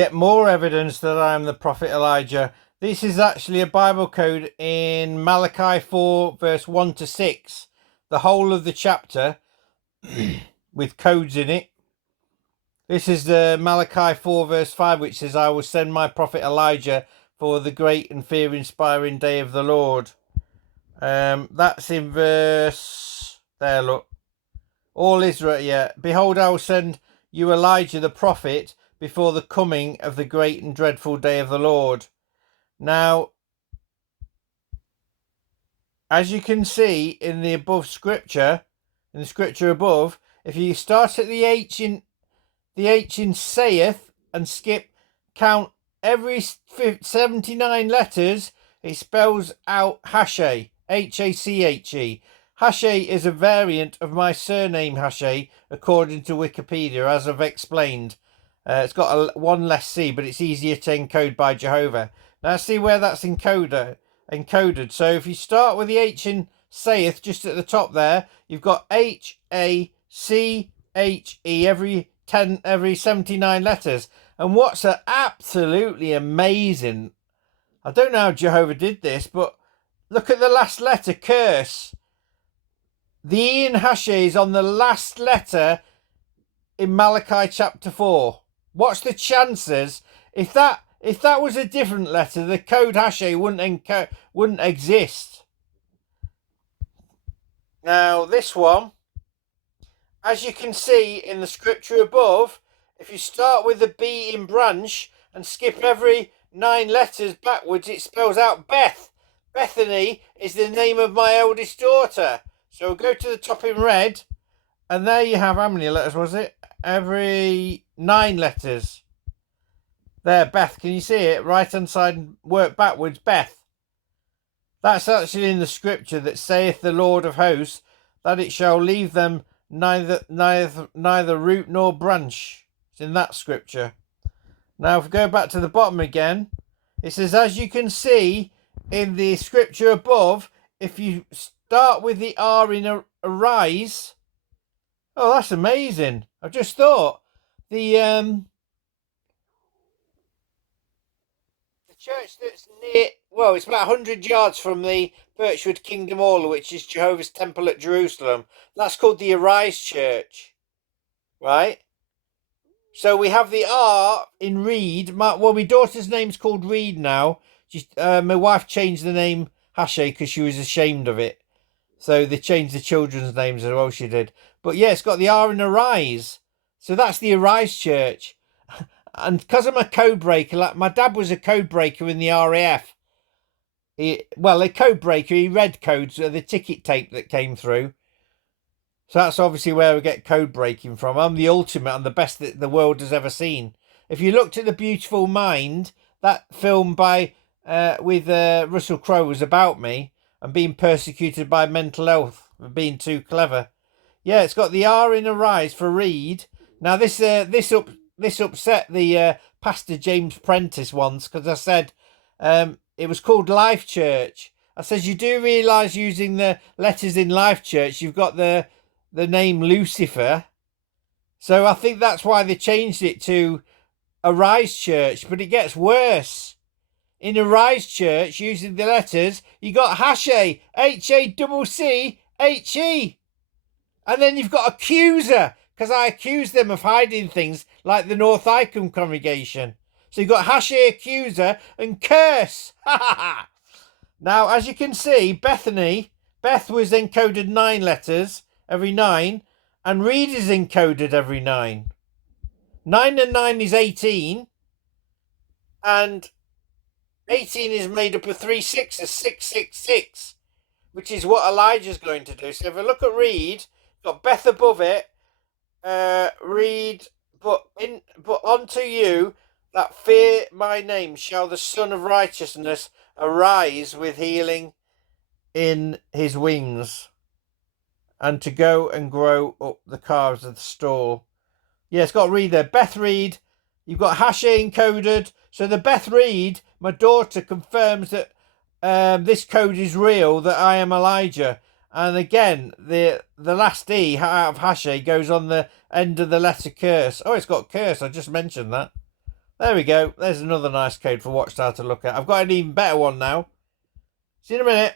Get more evidence that I am the prophet Elijah. This is actually a Bible code in Malachi 4 verse 1 to 6. The whole of the chapter with codes in it. This is the Malachi 4 verse 5, which says, I will send my prophet Elijah for the great and fear-inspiring day of the Lord. That's in verse... There, look. All Israel, yeah. Behold, I will send you Elijah the prophet before the coming of the great and dreadful day of the Lord. Now, as you can see in the above scripture, in the scripture above, if you start at the H in saith and count every 79 letters, it spells out Hashe, H-A-C-H-E. Hashe is a variant of my surname Hashe, according to Wikipedia, as I've explained. It's got one less C, but it's easier to encode by Jehovah. Now see where that's encoded. So if you start with the H in saith, just at the top there, you've got H-A-C-H-E every 79 letters. And what's absolutely amazing, I don't know how Jehovah did this, but look at the last letter, curse. The E in Hashe is on the last letter in Malachi chapter 4. What's the chances? If that was a different letter, the code Hashe wouldn't exist. Now this one, as you can see in the scripture above, if you start with the B in branch and skip every 9 letters backwards, it spells out Beth. Bethany is the name of my eldest daughter. So we'll go to the top in red, and there you have, how many letters was it? Every 9 letters. There, Beth, can you see it? Right hand side and work backwards, Beth. That's actually in the scripture that saith the Lord of hosts, that it shall leave them neither root nor branch. It's in that scripture. Now if we go back to the bottom again, it says, as you can see in the scripture above, if you start with the R in arise. Oh, that's amazing. I just thought the church that's near, well, it's about 100 yards from the Birchwood Kingdom Hall, which is Jehovah's Temple at Jerusalem. That's called the Arise Church, right? So we have the R in Reid. My daughter's name's called Reid now. My wife changed the name Hashe because she was ashamed of it. So they changed the children's names as well, she did. But yeah, it's got the R in Arise. So that's the Arise Church. And because I'm a code breaker, like my dad was a code breaker in the RAF. A code breaker, he read codes, the ticket tape that came through. So that's obviously where we get code breaking from. I'm the ultimate, I'm the best that the world has ever seen. If you looked at The Beautiful Mind, that film with Russell Crowe was about me and being persecuted by mental health for being too clever. Yeah, it's got the R in Arise for Reid. Now this upset the Pastor James Prentice once, because I said it was called Life Church. I said, you do realise using the letters in Life Church, you've got the name Lucifer. So I think that's why they changed it to Arise Church. But it gets worse. In Arise Church, using the letters, you got Hashe, H-A-C-C-H-E. And then you've got Accuser, because I accuse them of hiding things like the North Icon congregation. So you've got Hashe, Accuser, and Curse. Now, as you can see, Beth was encoded 9 letters, every 9, and Reid is encoded every 9. 9 and 9 is 18, and 18 is made up of 3 6s, 666, which is what Elijah's going to do. So if I look at Reid, got Beth above it, Reid, but unto you that fear my name shall the Son of Righteousness arise with healing in his wings, and to go and grow up the calves of the stall. Yeah, it's got Reid there. Beth Reid, you've got Hashe encoded. So the Beth Reid, my daughter, confirms that this code is real, that I am Elijah. And again, the last E out of Hashe goes on the end of the letter curse. Oh, it's got curse. I just mentioned that. There we go. There's another nice code for Watchtower to look at. I've got an even better one now. See you in a minute.